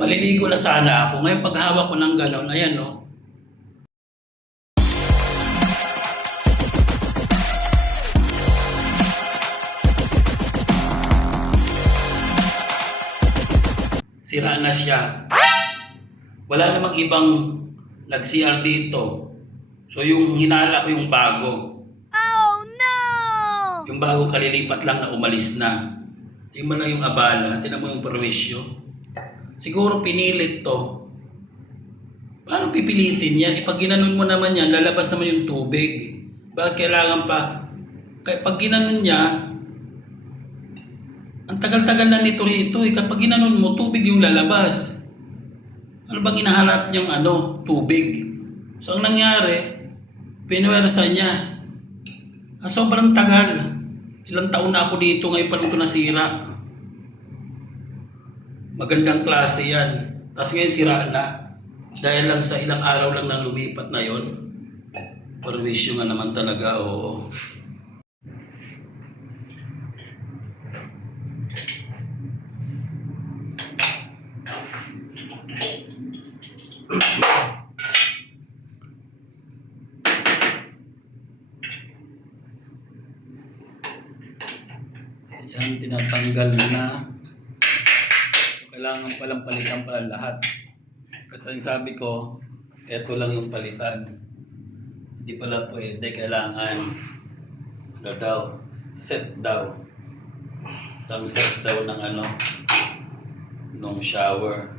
Maliligo na sana ako. Ngayon paghawak ko ng gano'n, ayan no. Sira na siya. Wala namang ibang nag-CR dito. So yung hinala ko yung bago. Oh no! Yung bago kalilipat lang na umalis na. Tingnan mo lang yung abala. Tingnan mo yung perwisyo. Siguro pinilit to. Paano pipilitin yan? Pag ginanon mo naman yan, lalabas naman yung tubig. Bakit kailangan pa? Kaya pag ginanon niya, ang tagal-tagal na nito rito. Kapag ginanon mo, tubig yung lalabas. Ano bang inahanap niyang tubig? So ang nangyari, pinwersa niya. Sobrang tagal. Ilang taon na ako dito, ngayon pa lang ito nasira. Magandang klase yan. Tapos ngayon sira na. Dahil lang sa ilang araw lang nang lumipat na yon. Perwisyo nga naman talaga, oo. Yan, tinatanggal na. Kailangan palang palitan pala lahat. Kasi sabi ko, eto lang yung palitan. Hindi pala pwede, kailangan set daw. Some set daw ng nung shower.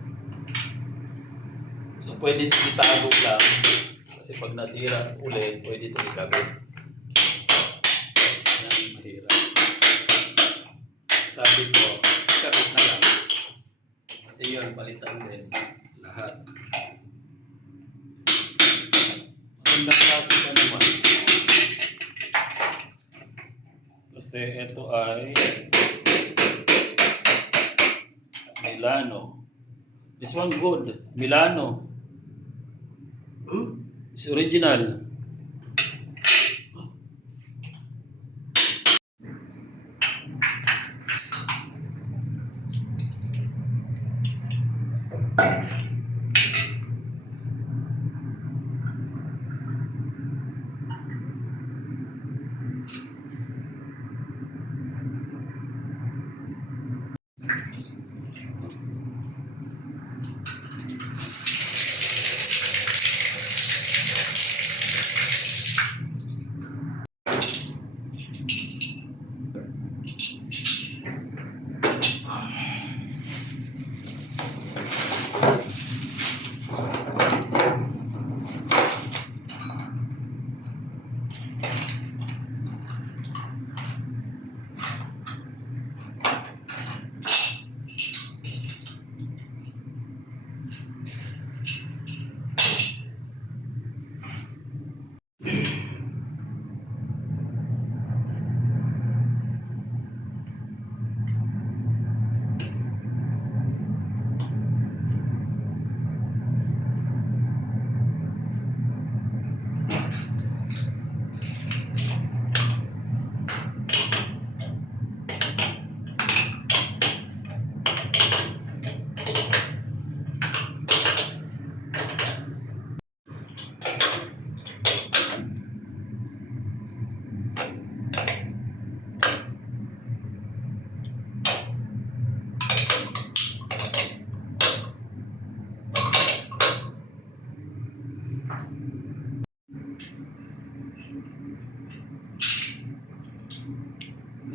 So pwede itago lang. Kasi pag nasira ulit, pwede ito ikabit. Yan, mahirap. Sabi ko, ikabit na lang. Pati yun, palitan din. Lahat. Magandang klase ka naman. Kasi ito ay Milano. This one good. Milano. It's original.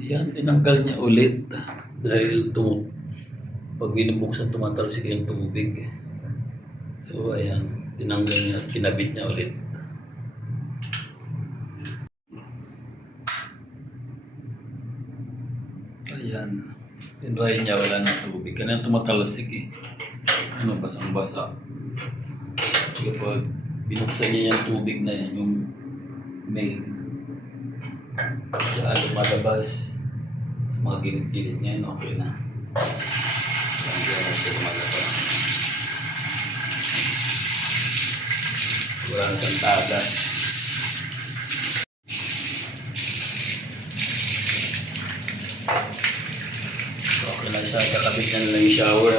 Yan, tinanggal niya ulit dahil pag binubuksan tumatalsik yung tubig. So ayan, tinanggal niya, kinabit niya ulit. Ayan, tinry niya, wala ng tubig. Kanina tumatalsik eh. Basang-basa. Kasi pag binuksan niya yung tubig na yan, yung main, kaya lumalabas sa mga gilid-gilid niya, okay na. Hindi na siya lumalabas. Wala na siyang tagas. So, okay na siya. Kakabit na nila yung shower.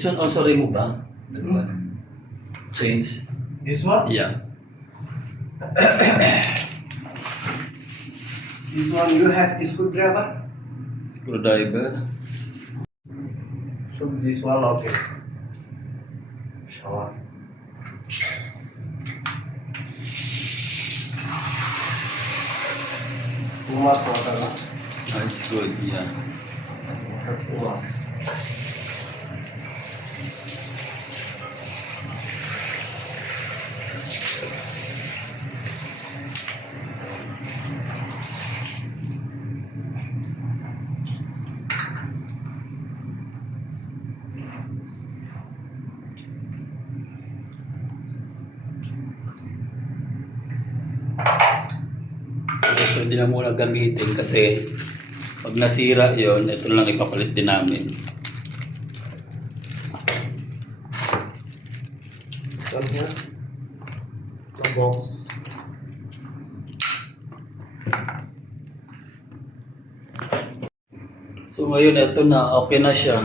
This one also remove ba? Change. This one? Yeah. This one you have screwdriver? Screwdriver. So this one okay. Shower. Too much water, no? That's good, yeah. Too much. Ito hindi na muna gamitin kasi pag nasira yon, ito lang ipapalit din namin. Come here. The box. So ngayon ito na, okay na siya.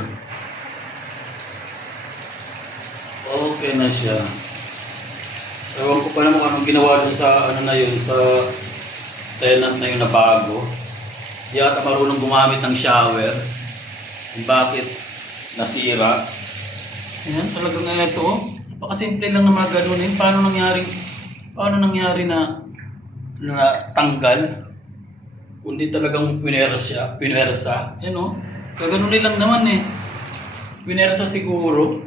Okay na siya. Ewan ko pa naman kung anong ginawa dun sa ano na yun, sa tenant na yun na bago. Di ata marunong gumamit ng shower. Kung bakit nasira. Ayan, talagang nga ito. Napakasimple lang na mga ganunin. Paano nangyari na tanggal? Kundi talagang pinersa. Yan o. Gaganunin lang naman eh. Pinersa siguro.